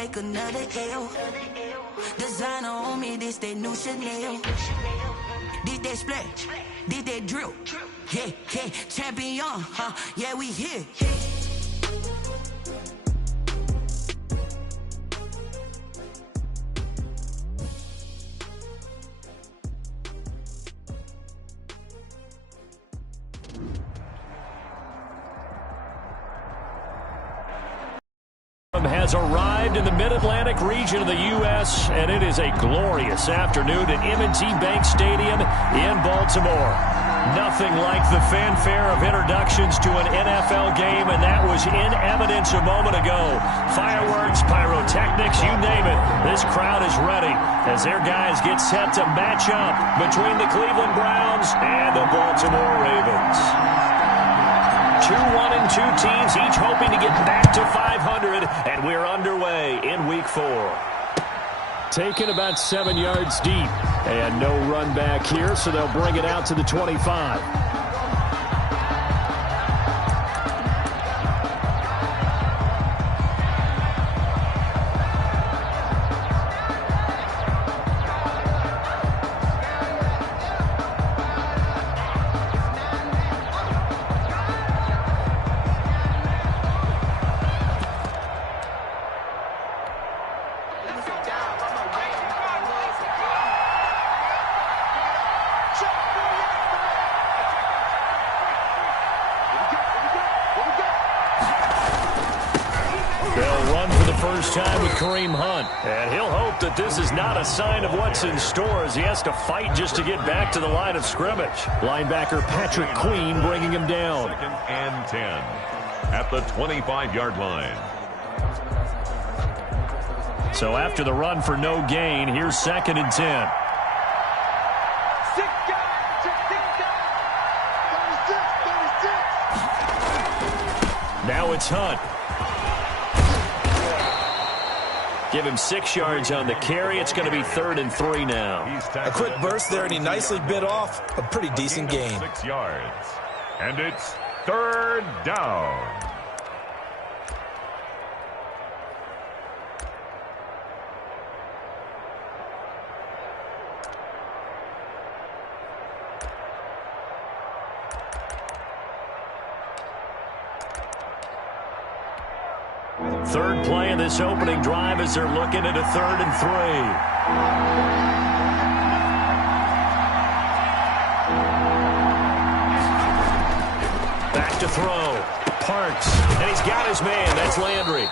take another L. Designer on me, this that new Chanel. This that splash, this that drill. Yeah, yeah, champion, huh? Yeah, we here. Has arrived in the Mid-Atlantic region of the U.S., and it is a glorious afternoon at M&T Bank Stadium in Baltimore. Nothing like the fanfare of introductions to an NFL game, and that was in evidence a moment ago. Fireworks, pyrotechnics, you name it. This crowd is ready as their guys get set to match up between the Cleveland Browns and the Baltimore Ravens. 2-1-2 teams, each hoping to get back to 500, and we're underway in Week 4. Taken about 7 yards deep, and no run back here, so they'll bring it out to the 25. And he'll hope that this is not a sign of what's in store as he has to fight just to get back to the line of scrimmage. Linebacker Patrick Queen bringing him down. 2nd and 10 at the 25-yard line. So after the run for no gain, here's 2nd and 10. Now it's Hunt. Give him 6 yards on the carry. It's going to be 3rd and 3 now. A quick burst there, and he nicely bit off a pretty decent gain. 6 yards. And it's 3rd down. Third play of this opening drive as they're looking at a 3rd and 3. Back to throw. Parks. And he's got his man. That's Landry.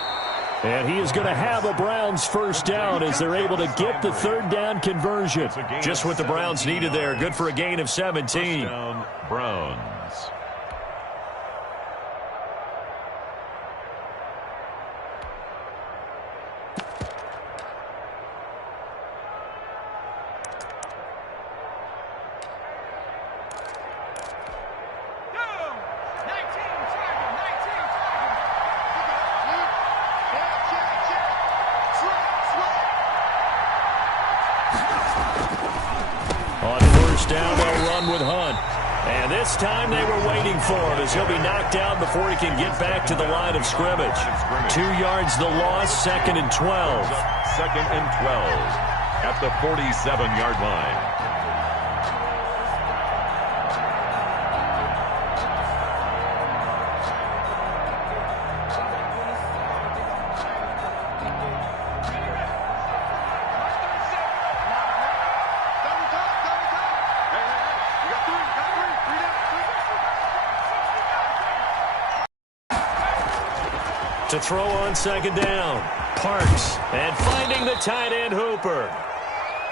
And he is going to have a Browns first down as they're able to get the 3rd down conversion. Just what the Browns needed there. Good for a gain of 17. First down, Browns. Down, they'll run with Hunt. And this time they were waiting for him as he'll be knocked down before he can get back to the line of scrimmage. 2 yards the loss, 2nd and 12. 2nd and 12 at the 47-yard line. To throw on 2nd down. Parks. And finding the tight end Hooper.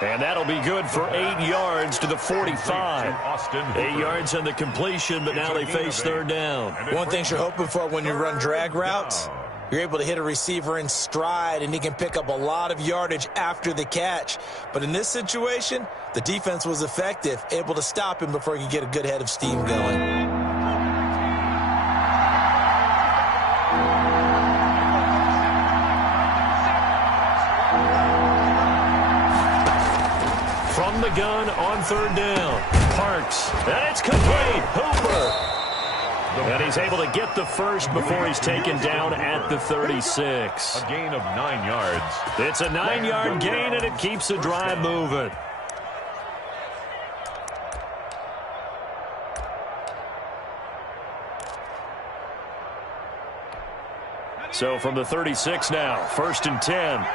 And that'll be good for 8 yards to the 45. 8 yards on the completion, but now they face 3rd down. One thing you're hoping for when you run drag routes, you're able to hit a receiver in stride, and he can pick up a lot of yardage after the catch. But in this situation, the defense was effective, able to stop him before he could get a good head of steam going. From the gun on 3rd down. Parks. And it's complete. Hooper. And he's able to get the first before he's taken down at the 36. A gain of 9 yards. It's a 9-yard gain, and it keeps the drive moving. So from the 36 now, 1st and 10.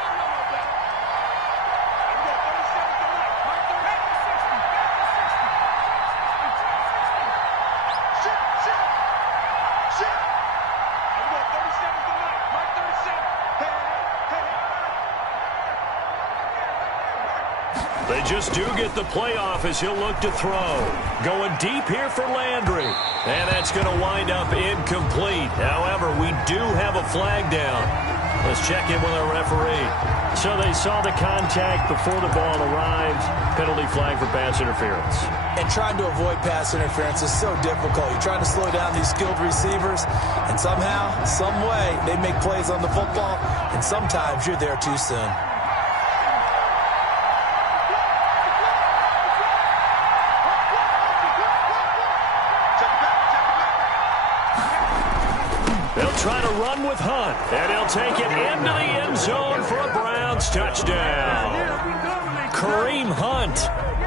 They just do get the playoff as he'll look to throw. Going deep here for Landry. And that's going to wind up incomplete. However, we do have a flag down. Let's check in with our referee. So they saw the contact before the ball arrived. Penalty flag for pass interference. And trying to avoid pass interference is so difficult. You're trying to slow down these skilled receivers, and somehow, some way, they make plays on the football, and sometimes you're there too soon. Trying to run with Hunt, and he'll take it into the end zone for a Browns touchdown. Kareem Hunt,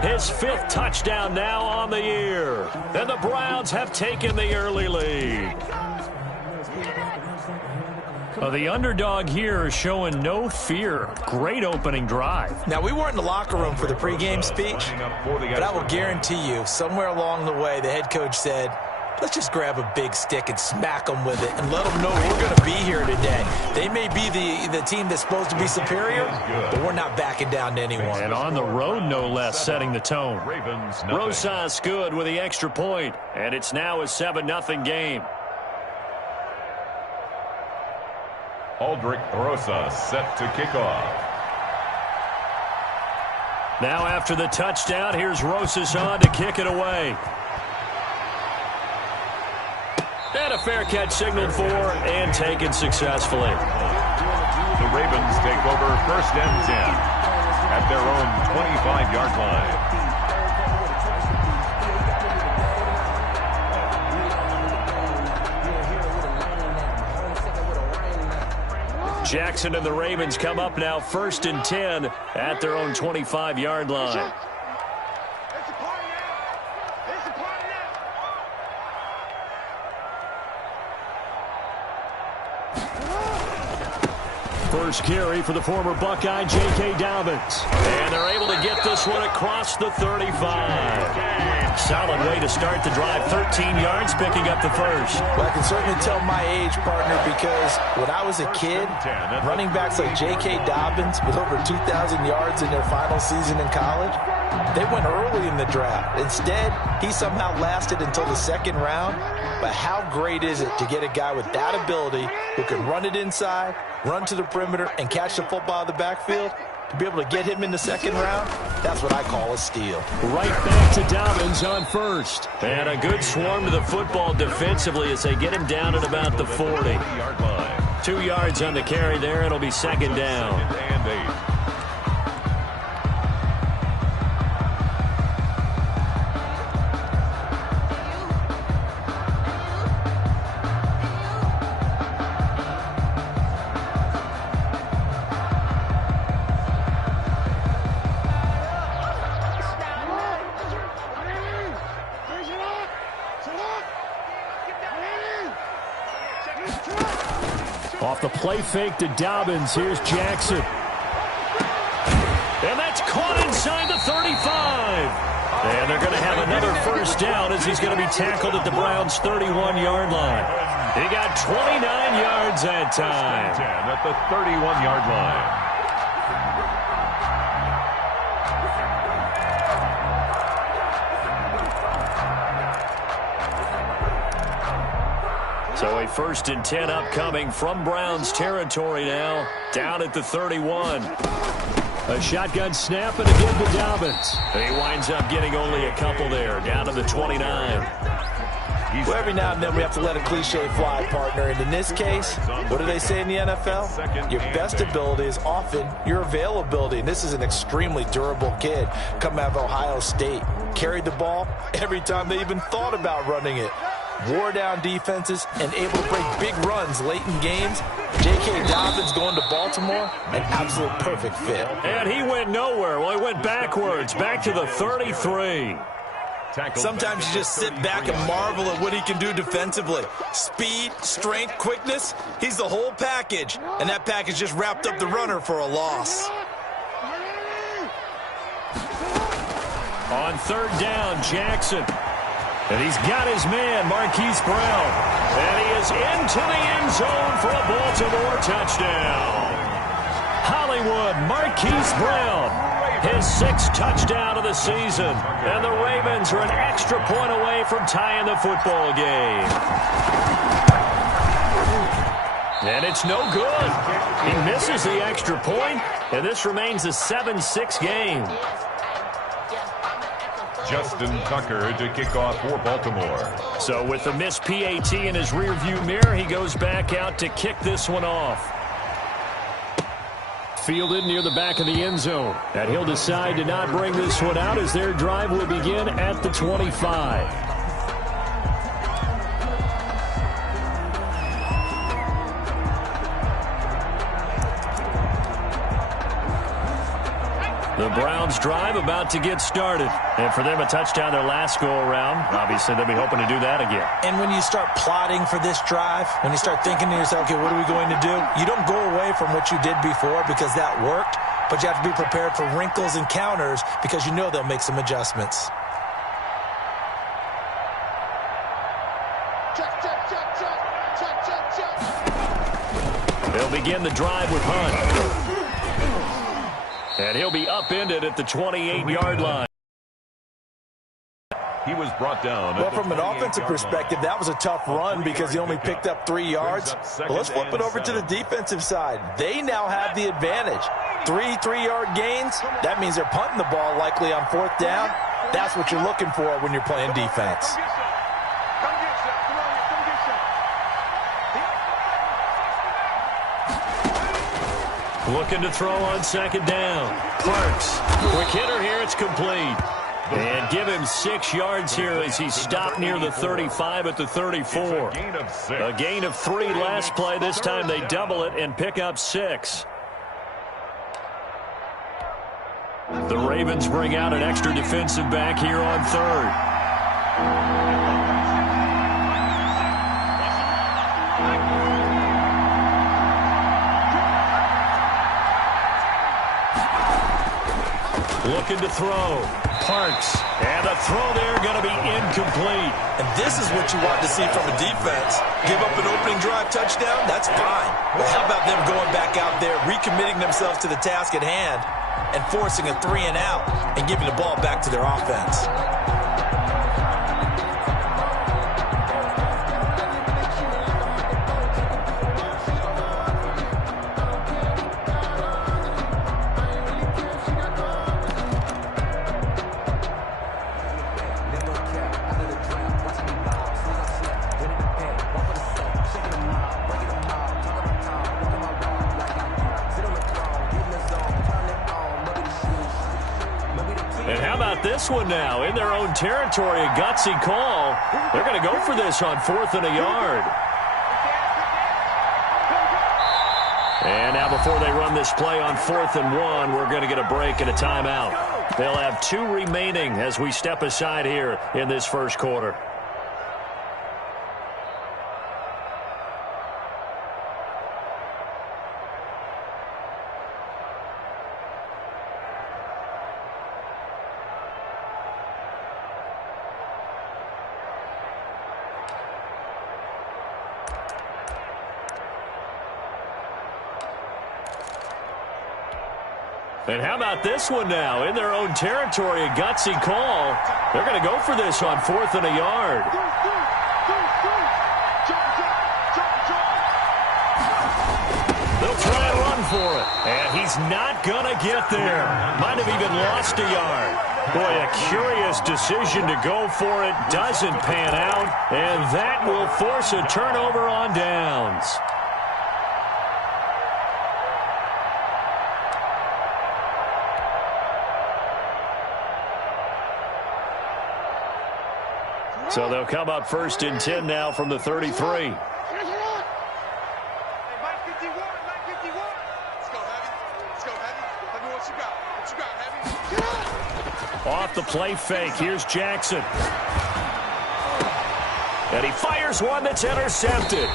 his 5th touchdown now on the year. And the Browns have taken the early lead. The underdog here is showing no fear. Great opening drive. Now, we weren't in the locker room for the pregame speech, but I will guarantee you, somewhere along the way, the head coach said, let's just grab a big stick and smack them with it and let them know we're going to be here today. They may be the team that's supposed to be superior, but we're not backing down to anyone. And on the road, no less, setting the tone. Rosas good with the extra point, and it's now a 7-0 game. Aldrich Rosas set to kick off. Now after the touchdown, here's Rosas on to kick it away. And a fair catch signaled for and taken successfully. The Ravens take over 1st and 10 at their own 25-yard line. Jackson and the Ravens come up now 1st and 10 at their own 25-yard line. First carry for the former Buckeye, J.K. Dobbins. And they're able to get this one across the 35. Solid way to start the drive. 13 yards, picking up the first. Well, I can certainly tell my age, partner, because when I was a kid, running backs like J.K. Dobbins with over 2,000 yards in their final season in college, they went early in the draft. Instead, he somehow lasted until the 2nd round. But how great is it to get a guy with that ability who can run it inside, run to the perimeter, and catch the football in the backfield? To be able to get him in the 2nd round, that's what I call a steal. Right back to Dobbins on first. And a good swarm to the football defensively as they get him down at about the 40. 2 yards on the carry there. It'll be 2nd down. And 8. Off the play fake to Dobbins, here's Jackson. And that's caught inside the 35. And they're going to have another first down as he's going to be tackled at the Browns' 31-yard line. He got 29 yards that time. At the 31-yard line. So a 1st and 10 upcoming from Browns territory now, down at the 31. A shotgun snap and again to Dobbins. He winds up getting only a couple there, down to the 29. Well, every now and then we have to let a cliche fly, partner. And in this case, what do they say in the NFL? Your best ability is often your availability. And this is an extremely durable kid coming out of Ohio State. Carried the ball every time they even thought about running it. wore down defenses, and able to break big runs late in games. J.K. Dobbins going to Baltimore, an absolute perfect fit. And he went nowhere. Well, he went backwards, back to the 33. Sometimes you just sit back and marvel at what he can do defensively. Speed, strength, quickness, he's the whole package. And that package just wrapped up the runner for a loss. On third down, Jackson. And he's got his man, Marquise Brown. And he is into the end zone for a Baltimore touchdown. Hollywood, Marquise Brown. His 6th touchdown of the season. And the Ravens are an extra point away from tying the football game. And it's no good. He misses the extra point, and this remains a 7-6 game. Justin Tucker to kick off for Baltimore. So with the missed PAT in his rearview mirror, he goes back out to kick this one off. Fielded near the back of the end zone. And he'll decide to not bring this one out as their drive will begin at the 25. The Browns drive about to get started. And for them, a touchdown their last go-around. Obviously, they'll be hoping to do that again. And when you start plotting for this drive, when you start thinking to yourself, okay, what are we going to do? You don't go away from what you did before because that worked, but you have to be prepared for wrinkles and counters because you know they'll make some adjustments. They'll begin the drive with Hunt. And he'll be upended at the 28-yard line. He was brought down. Well, from an offensive perspective, that was a tough run because he only picked up 3 yards. But let's flip it over to the defensive side. They now have the advantage. 3-3-yard gains, that means they're punting the ball likely on 4th down. That's what you're looking for when you're playing defense. Looking to throw on 2nd down. Parks. Quick hitter here. It's complete. And give him 6 yards here as he stopped near the 35 at the 34. A gain of 3 last play. This time they double it and pick up 6. The Ravens bring out an extra defensive back here on 3rd. Looking to throw. Parks. And the throw there going to be incomplete. And this is what you want to see from a defense. Give up an opening drive touchdown, that's fine. But how about them going back out there, recommitting themselves to the task at hand, and forcing a 3-and-out and giving the ball back to their offense? This one now in their own territory, a gutsy call. They're going to go for this on 4th and a yard. And now before they run this play on 4th and 1, we're going to get a break and a timeout. They'll have 2 remaining as we step aside here in this first quarter. And how about this one now? In their own territory, a gutsy call. They're going to go for this on 4th and a yard. They'll try and run for it. And he's not going to get there. Might have even lost a yard. Boy, a curious decision to go for it. Doesn't pan out. And that will force a turnover on downs. So they'll come up 1st and 10 now from the 33. Off the play fake, here's Jackson. And he fires one that's intercepted.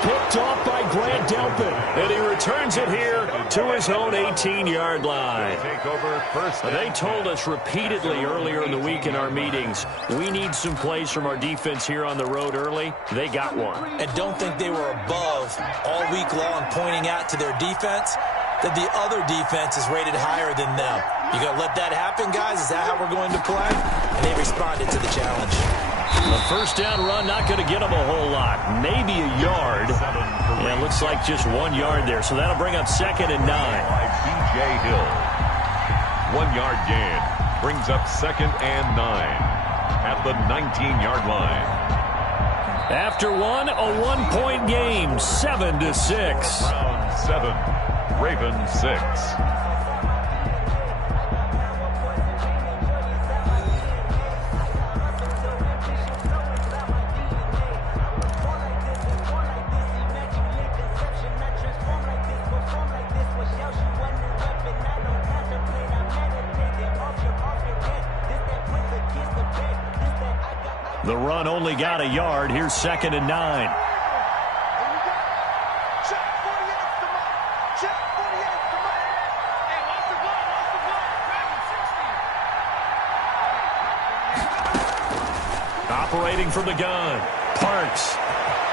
Picked off by Grant Delpit. And he returns it here to his own 18-yard line. They told us repeatedly earlier in the week in our meetings, we need some plays from our defense here on the road early. They got one. And don't think they were above all week long pointing out to their defense that the other defense is rated higher than them. You going to let that happen, guys? Is that how we're going to play? And they responded to the challenge. The first down run not going to get them a whole lot. Maybe a yard. And it looks like just 1 yard there. So that'll bring up 2nd and 9. B.J. Hill. 1 yard gain. Brings up 2nd and 9 at the 19-yard line. After one, a 1-point game, 7-6. Browns 7, Ravens 6. The run only got a yard. Here's 2nd and 9. Operating from the gun. Parks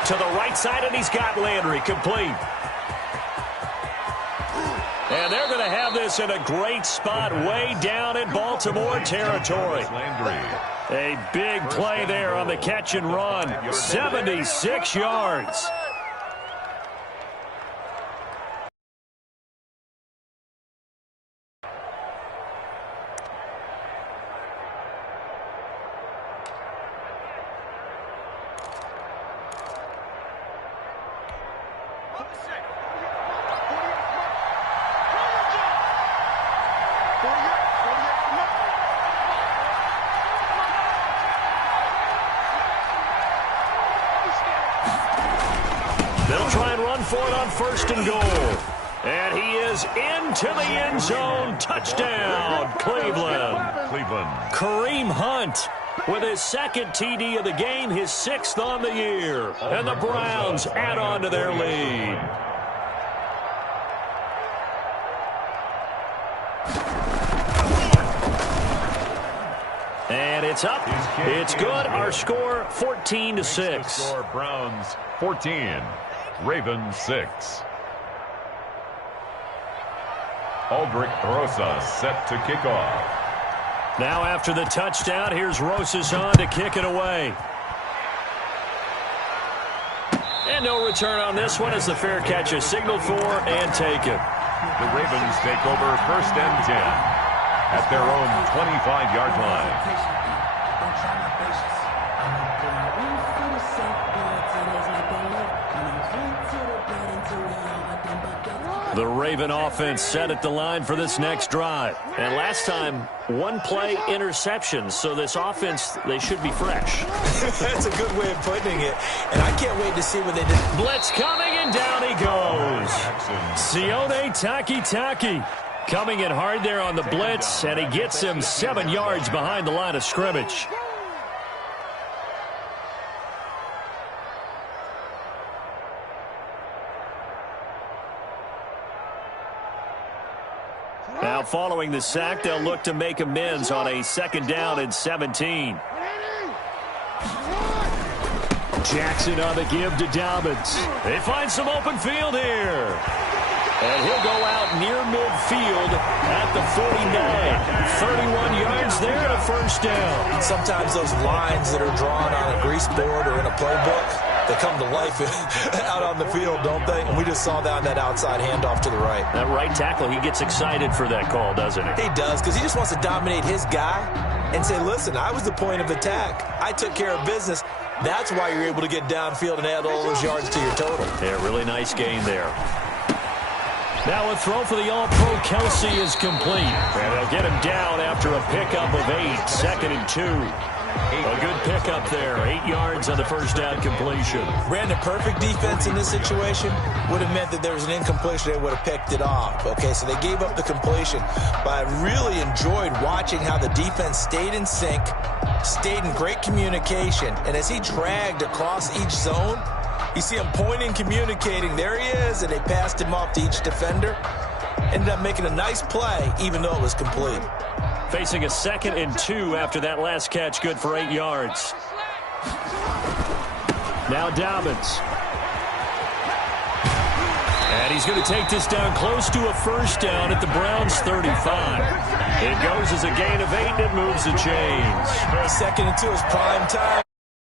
to the right side, and he's got Landry complete. And they're going to have this in a great spot way down in Baltimore territory. A big play there on the catch and run. 76 yards. They'll try and run for it on 1st and goal. And he is into the end zone. Touchdown, Cleveland. Kareem Hunt with his 2nd TD of the game, his 6th on the year. And the Browns add on to their lead. And it's up. It's good. Our score, 14-6. Browns 14, Ravens 6. Aldrich Rosas set to kick off. Now after the touchdown, here's Rosas on to kick it away. And no return on this one as the fair catch is signaled for and taken. The Ravens take over 1st and 10 at their own 25-yard line. The Raven offense set at the line for this next drive. And last time, 1 play interception. So this offense, they should be fresh. That's a good way of putting it. And I can't wait to see what they did. Blitz coming, and down he goes. Sione Takitaki coming in hard there on the blitz, and he gets him 7 yards behind the line of scrimmage. Now following the sack, they'll look to make amends on a 2nd down and 17. Jackson on the give to Dobbins. They find some open field here. And he'll go out near midfield at the 49. 31 yards there and a 1st down. Sometimes those lines that are drawn on a grease board or in a playbook, they come to life out on the field, don't they? And we just saw that outside handoff to the right. That right tackle, he gets excited for that call, doesn't he? He does, because he just wants to dominate his guy and say, listen, I was the point of attack. I took care of business. That's why you're able to get downfield and add all those yards to your total. Yeah, really nice gain there. Now a throw for the All-Pro Kelsey is complete. And they'll get him down after a pickup of 8, 2nd and 2. A good pickup there. 8 yards on the first down completion. Brandon, perfect defense in this situation would have meant that there was an incompletion. They would have picked it off. Okay, so they gave up the completion. But I really enjoyed watching how the defense stayed in sync, stayed in great communication. And as he dragged across each zone, you see him pointing, communicating. There he is, and they passed him off to each defender. Ended up making a nice play, even though it was complete. Facing a 2nd and 2 after that last catch, good for 8 yards. Now Dobbins. And he's going to take this down close to a first down at the Browns' 35. It goes as a gain of 8, and it moves the chains. 2nd and 2 is prime time.